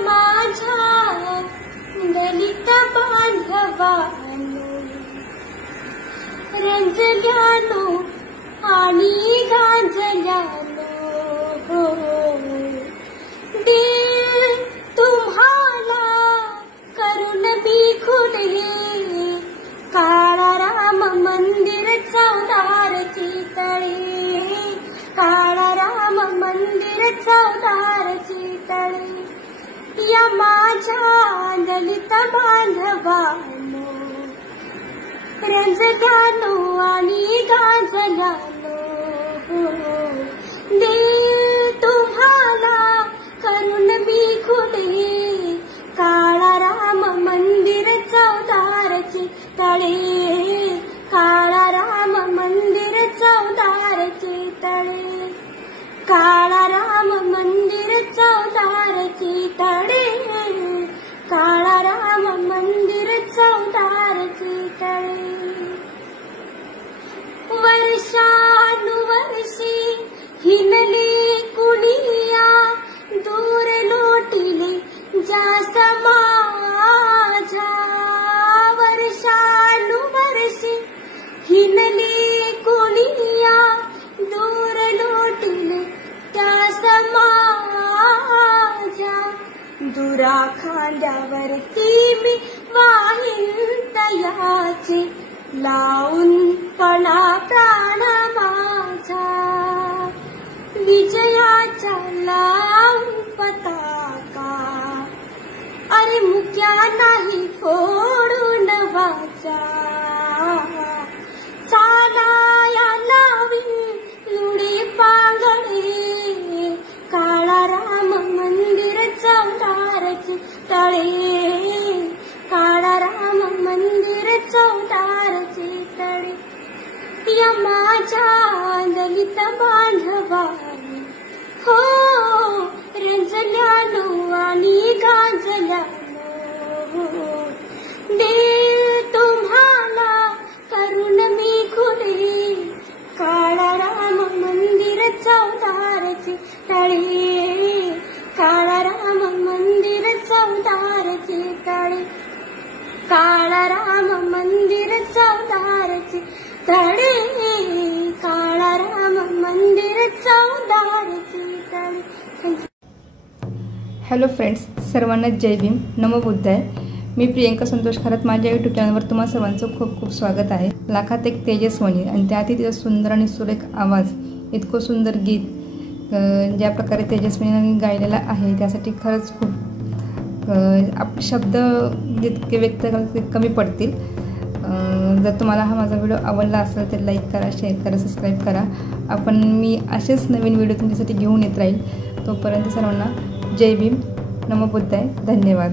माझ्या दलित बांधवांनो, रंजल्यानो आणि गांजल्यानो, दिल तुम्हाला करून मी खुले, काळा राम मंदिर चौदारची तळे, काळा राम मंदिर चौदारची तळे, या माझ्या दलित बांधवांनो, रंजल्यानो आणि गांजल्यानो, दिल तुम्हाला करून मी खुले, काळा राम मंदिर चौदारची तळे, काळा राम मंदिर चौदारची तळे, काळा राम मंदिर चौदारची तळे, काळा राम मंदिर चौदारची तळे. वर्षानुवर्षी हिनले कुणिया, दूर लोटिले ज्या समाजा, वर्षानुवर्षी हिनले कुणिया, दूर लोटिले त्या समाजा, दुरा खांद्यावरती मी वाहीन तयाचे, लावून पणा प्राण माझा, विजयाच्या लावून पताका, अरे मुक्या नाही फोडून वाचा, चालाया लावीन लुडे पांगळे, काळा राम मंदिर चौदारची तळे, काळा राम मंदिर चौदारची तळे, या माझ्या दलित बांधवांनो, हो रंजल्यानो आणि गांजल्यानो, दिल तुम्हाला करून मी खुले, काळा राम मंदिर चौदारची तळे, काळा राम मंदिर चौदारची तळे, काळा राम मंदिर चौदारची तळे, काळा राम मंदिर चौदारची तळे. हॅलो फ्रेंड्स, सर्वांना जय भीम, नमो बुद्धाय. मी प्रियंका संतोष खरात. माझ्या यूट्यूब चॅनलवर तुम्हा सर्वांचं खूप खूप स्वागत आहे. लाखात एक तेजस्वनी आणि त्यातही तिचा सुंदर आणि सुरेख आवाज, इतकं सुंदर गीत ज्या प्रकारे तेजस्विनीने गायलेला आहे, त्यासाठी खरंच खूप शब्द जितके व्यक्त कराल तितके कमी पडतील. जर तुम्हाला हा माझा व्हिडिओ आवडला असेल तर लाईक करा, शेअर करा, सबस्क्राईब करा. मी असेच नवीन व्हिडिओ तुमच्यासाठी घेऊन येत राहील. तोपर्यंत सर्वांना जय भीम, नमो बुद्धाय, धन्यवाद.